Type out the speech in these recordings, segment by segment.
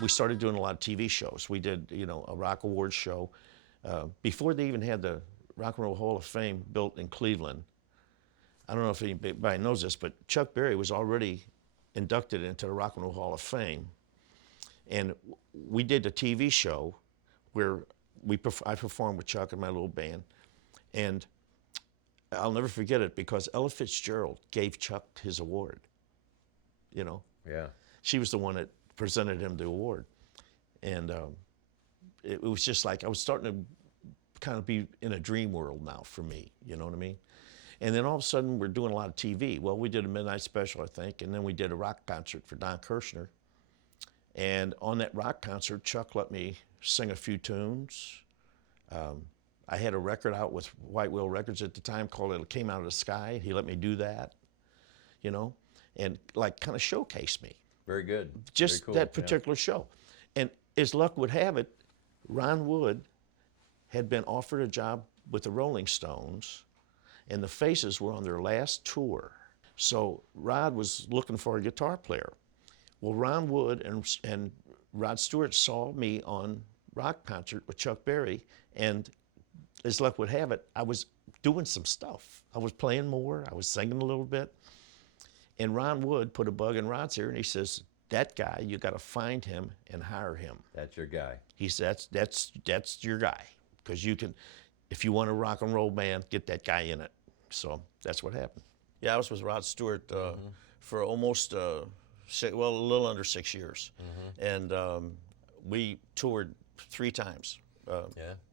we started doing a lot of TV shows. We did, a Rock Awards show. Before they even had the Rock and Roll Hall of Fame built in Cleveland, I don't know if anybody knows this, but Chuck Berry was already inducted into the Rock and Roll Hall of Fame. And we did a TV show where I performed with Chuck and my little band. And I'll never forget it because Ella Fitzgerald gave Chuck his award. Yeah. She was the one that presented him the award. And it was just like I was starting to kind of be in a dream world now for me, you know what I mean? And then all of a sudden we're doing a lot of TV. Well, we did a midnight special, I think, and then we did a rock concert for Don Kirshner. And on that rock concert, Chuck let me sing a few tunes. I had a record out with White Whale Records at the time called It Came Out of the Sky. He let me do that, and like kind of showcased me. Very good. Just Very cool. that particular show. And as luck would have it, Ron Wood had been offered a job with the Rolling Stones, and the Faces were on their last tour. So Rod was looking for a guitar player. Well, Ron Wood and Rod Stewart saw me on Rock Concert with Chuck Berry, and as luck would have it, I was doing some stuff. I was playing more, I was singing a little bit, and Ron Wood put a bug in Rod's ear, and he says, "That guy, you got to find him and hire him." That's your guy. He says, that's your guy, because you can, if you want a rock and roll band, get that guy in it. So that's what happened. Yeah, I was with Rod Stewart for almost, a little under 6 years. And we toured 3 times,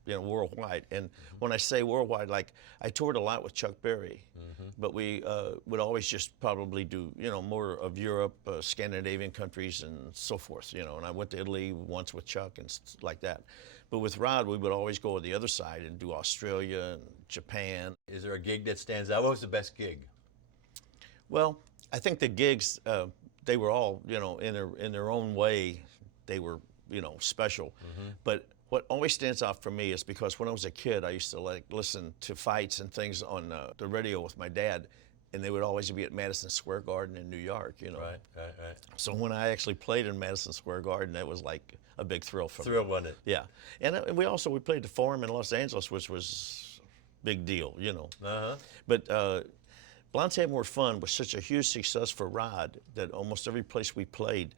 worldwide. And when I say worldwide, like I toured a lot with Chuck Berry, but we would always just probably do, more of Europe, Scandinavian countries and so forth, and I went to Italy once with Chuck and like that. But with Rod, we would always go to the other side and do Australia and Japan. Is there a gig that stands out? What was the best gig? Well, I think the gigs, they were all, in their own way, they were, special. But what always stands out for me is because when I was a kid, I used to listen to fights and things on the radio with my dad, and they would always be at Madison Square Garden in New York, Right. So when I actually played in Madison Square Garden, that was like a big thrill for me. Thrill, wasn't it? Yeah. And we played the Forum in Los Angeles, which was a big deal, But Blondes Have More Fun was such a huge success for Rod that almost every place we played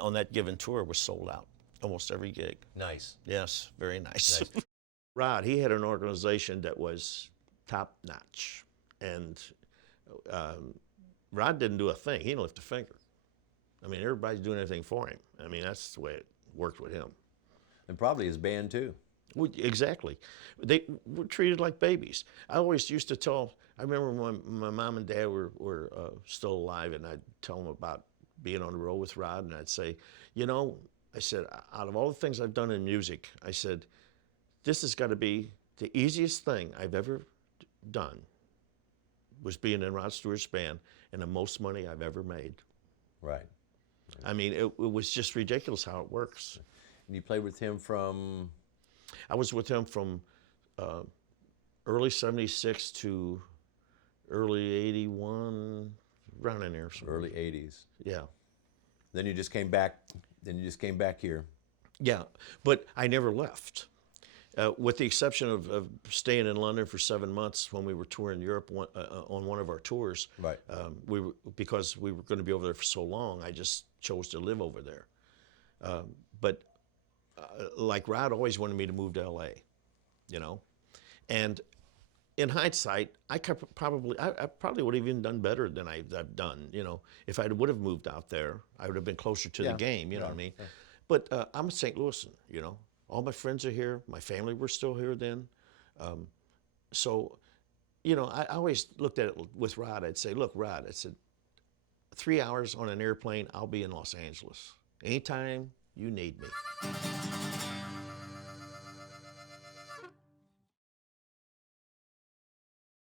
on that given tour was sold out. Almost every gig. Nice. Yes, very nice. Rod, he had an organization that was top notch. And Rod didn't do a thing. He didn't lift a finger. I mean, everybody's doing everything for him. I mean, that's the way it worked with him. And probably his band too. Exactly. They were treated like babies. I always used to tell, I remember when my mom and dad were still alive, and I'd tell them about being on the road with Rod, and I'd say, I said, out of all the things I've done in music, I said, this has got to be the easiest thing I've ever done, was being in Rod Stewart's band, and the most money I've ever made. Right. I mean, it was just ridiculous how it works. And you played with him from? I was with him from early '76 to early '81, around in there. Early '80s. Yeah. Then you just came back. Here. Yeah, but I never left, with the exception of staying in London for 7 months when we were touring Europe on one of our tours. Right. Because we were going to be over there for so long, I just chose to live over there. But like Rod always wanted me to move to L.A., and in hindsight, I probably would have even done better than I've done. If I would have moved out there, I would have been closer to the game. You know what I mean? Yeah. But I'm a St. Louisan. All my friends are here. My family were still here then. So, I always looked at it with Rod. I'd say, "Look, Rod," I said, 3 hours on an airplane, I'll be in Los Angeles. Anytime you need me.